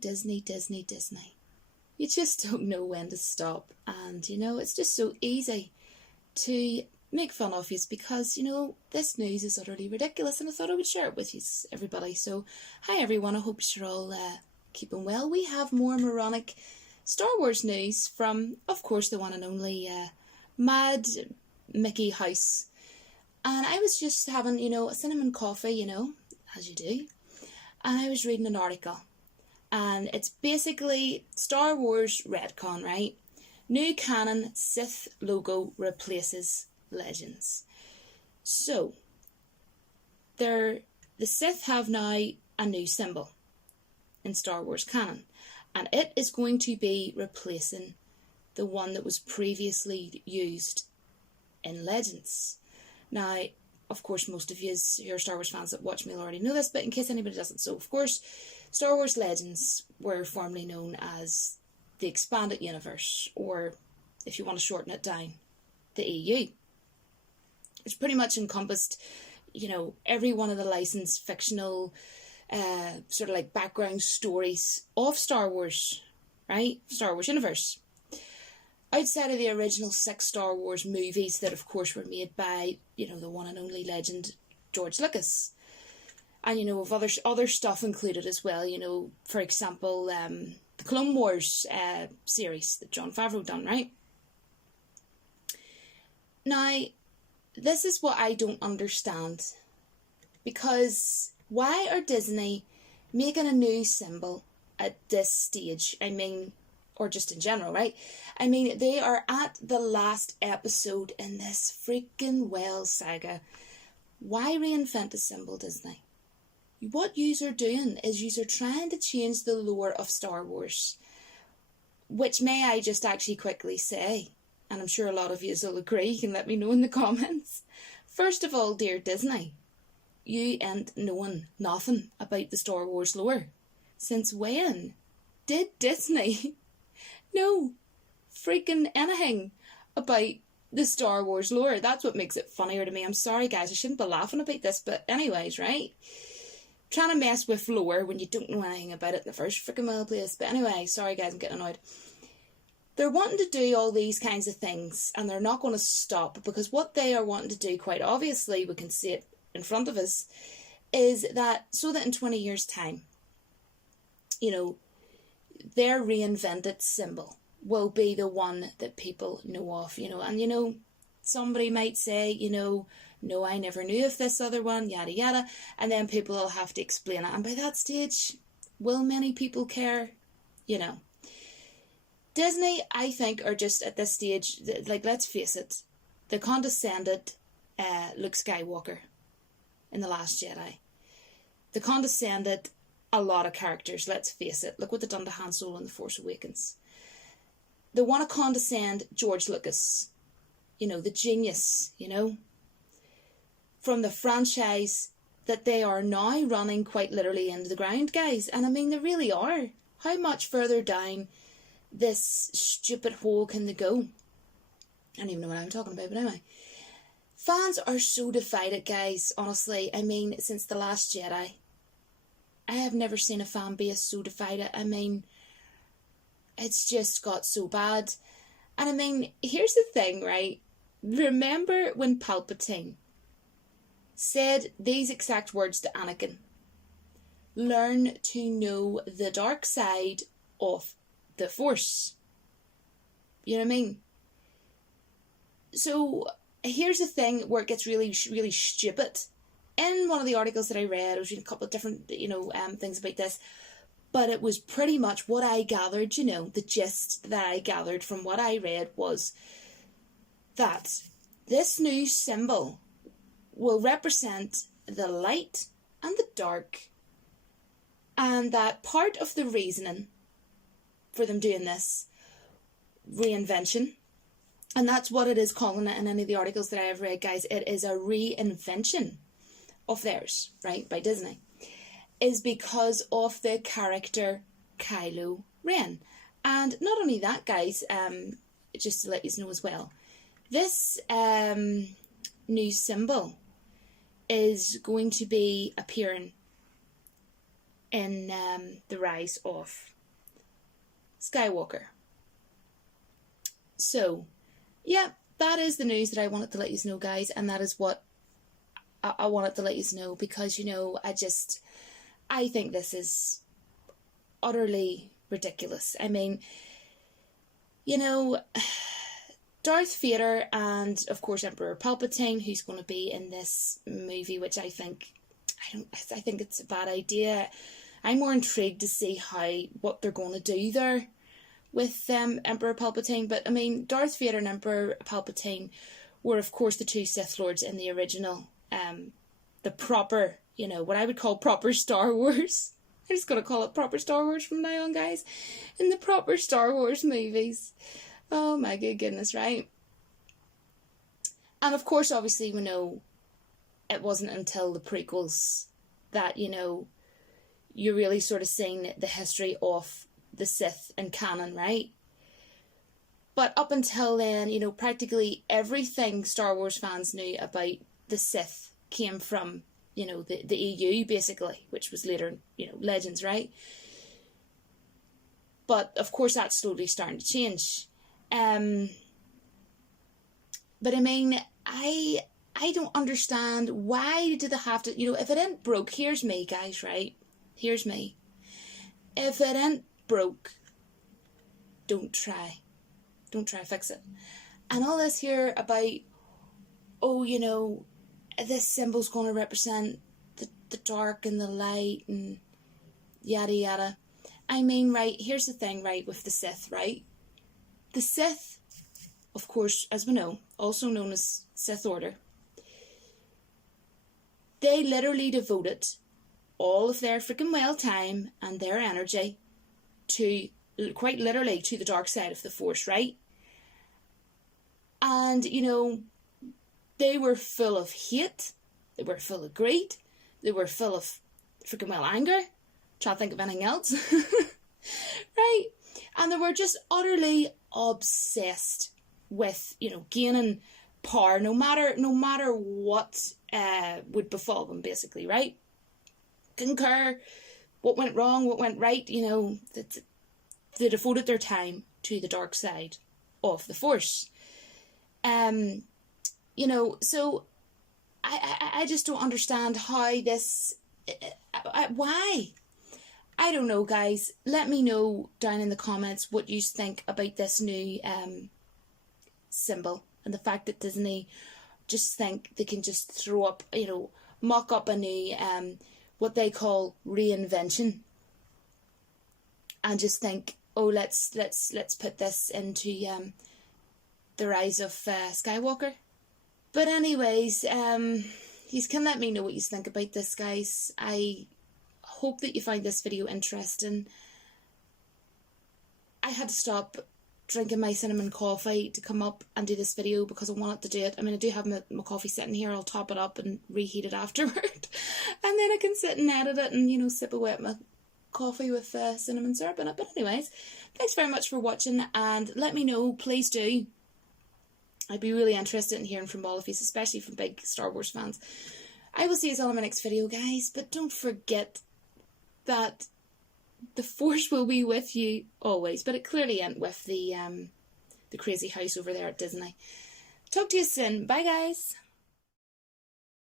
Disney, Disney, Disney. You just don't know when to stop. And, you know, it's just so easy to make fun of you because, you know, this news is utterly ridiculous and I thought I would share it with you, everybody. So, hi everyone, I hope you're all keeping well. We have more moronic Star Wars news from, of course, the one and only Mad Mickey House. And I was just having, you know, a cinnamon coffee, you know, as you do. And I was reading an article. And it's basically Star Wars retcon, right? New canon Sith logo replaces Legends. So, the Sith have now a new symbol in Star Wars canon. And it is going to be replacing the one that was previously used in Legends. Now, of course, most of you who are Star Wars fans that watch me already know this, but in case anybody doesn't, so of course, Star Wars Legends were formerly known as the Expanded Universe, or if you want to shorten it down, the EU. It's pretty much encompassed, you know, every one of the licensed fictional sort of like background stories of Star Wars, right? Star Wars universe. Outside of the original 6 Star Wars movies that, of course, were made by, you know, the one and only legend George Lucas. And, you know, of other stuff included as well, you know, for example, the Clone Wars series that Jon Favreau done, right? Now, this is what I don't understand. Because why are Disney making a new symbol at this stage? I mean, or just in general, right? I mean, they are at the last episode in this freaking well saga. Why reinvent a symbol, Disney? What yous are doing is yous are trying to change the lore of Star Wars. Which may I just actually quickly say, and I'm sure a lot of yous will agree, you can let me know in the comments. First of all, dear Disney, you ain't knowing nothing about the Star Wars lore. Since when did Disney know freaking anything about the Star Wars lore? That's what makes it funnier to me. I'm sorry guys, I shouldn't be laughing about this, but anyways, right? Trying to mess with lore when you don't know anything about it in the first freaking place. But anyway, sorry guys, I'm getting annoyed. They're wanting to do all these kinds of things and they're not going to stop, because what they are wanting to do, quite obviously, we can see it in front of us, is that so that in 20 years time, you know, their reinvented symbol will be the one that people know of, you know. And, you know, somebody might say, you know, no, I never knew of this other one, yada yada, and then people will have to explain it. And by that stage, will many people care? You know. Disney, I think, are just at this stage, like, let's face it, they condescended Luke Skywalker in The Last Jedi. They condescended a lot of characters, let's face it. Look what they've done to Han Solo in The Force Awakens. They want to condescend George Lucas, you know, the genius, you know, from the franchise that they are now running quite literally into the ground, guys. And I mean, they really are. How much further down this stupid hole can they go? I don't even know what I'm talking about, but anyway. Fans are so divided, guys, honestly. I mean, since The Last Jedi, I have never seen a fan base so divided. I mean, it's just got so bad. And I mean, here's the thing, right? Remember when Palpatine said these exact words to Anakin? Learn to know the dark side of the Force. You know what I mean? So here's the thing where it gets really, really stupid. In one of the articles that I read, I was reading a couple of different, you know, things about this, but it was pretty much what I gathered, you know, the gist that I gathered from what I read was that this new symbol will represent the light and the dark, and that part of the reasoning for them doing this reinvention, and that's what it is calling it in any of the articles that I have read, guys, it is a reinvention of theirs, right, by Disney, is because of the character Kylo Ren. And not only that, guys, just to let you know as well, this new symbol is going to be appearing in The Rise of Skywalker. So, yeah, that is the news that I wanted to let you know, guys, and that is what I wanted to let you know, because, you know, I think this is utterly ridiculous. I mean, you know, Darth Vader and, of course, Emperor Palpatine, who's going to be in this movie, which I think it's a bad idea. I'm more intrigued to see what they're going to do there with Emperor Palpatine. But, I mean, Darth Vader and Emperor Palpatine were, of course, the two Sith Lords in the original, the proper, you know, what I would call proper Star Wars. I'm just going to call it proper Star Wars from now on, guys. In the proper Star Wars movies. Oh my good goodness, right? And of course, obviously, we know it wasn't until the prequels that, you know, you're really sort of seeing the history of the Sith in canon, right? But up until then, you know, practically everything Star Wars fans knew about the Sith came from, you know, the EU, basically, which was later, you know, Legends, right? But, of course, that's slowly starting to change. But, I mean, I don't understand, why did they have to, you know, if it ain't broke, here's me, guys, right? Here's me. If it ain't broke, don't try. Don't try to fix it. And all this here about, oh, you know, this symbol's going to represent the dark and the light and yada yada. I mean, right, here's the thing, right, with the Sith, right? The Sith, of course, as we know, also known as Sith Order, they literally devoted all of their freaking well time and their energy to, quite literally, to the dark side of the Force, right? And, you know, they were full of hate, they were full of greed, they were full of freaking well anger, trying to think of anything else, right? And they were just utterly obsessed with, you know, gaining power, no matter what would befall them, basically, right? Couldn't care what went wrong, what went right, you know, they devoted their time to the dark side of the Force. You know, so I just don't understand how this, why? I don't know, guys. Let me know down in the comments what you think about this new symbol, and the fact that Disney just think they can just throw up, you know, mock up a new what they call reinvention, and just think, oh, let's put this into The Rise of Skywalker. But anyways, you can let me know what you think about this, guys. I hope that you find this video interesting. I had to stop drinking my cinnamon coffee to come up and do this video because I wanted to do it. I mean, I do have my coffee sitting here. I'll top it up and reheat it afterward. And then I can sit and edit it and, you know, sip away at my coffee with cinnamon syrup in it. But anyways, thanks very much for watching, and let me know, please do. I'd be really interested in hearing from all of you, especially from big Star Wars fans. I will see you all in my next video, guys, but don't forget that the Force will be with you always, but it clearly ain't with the crazy house over there at Disney. Talk to you soon. Bye, guys.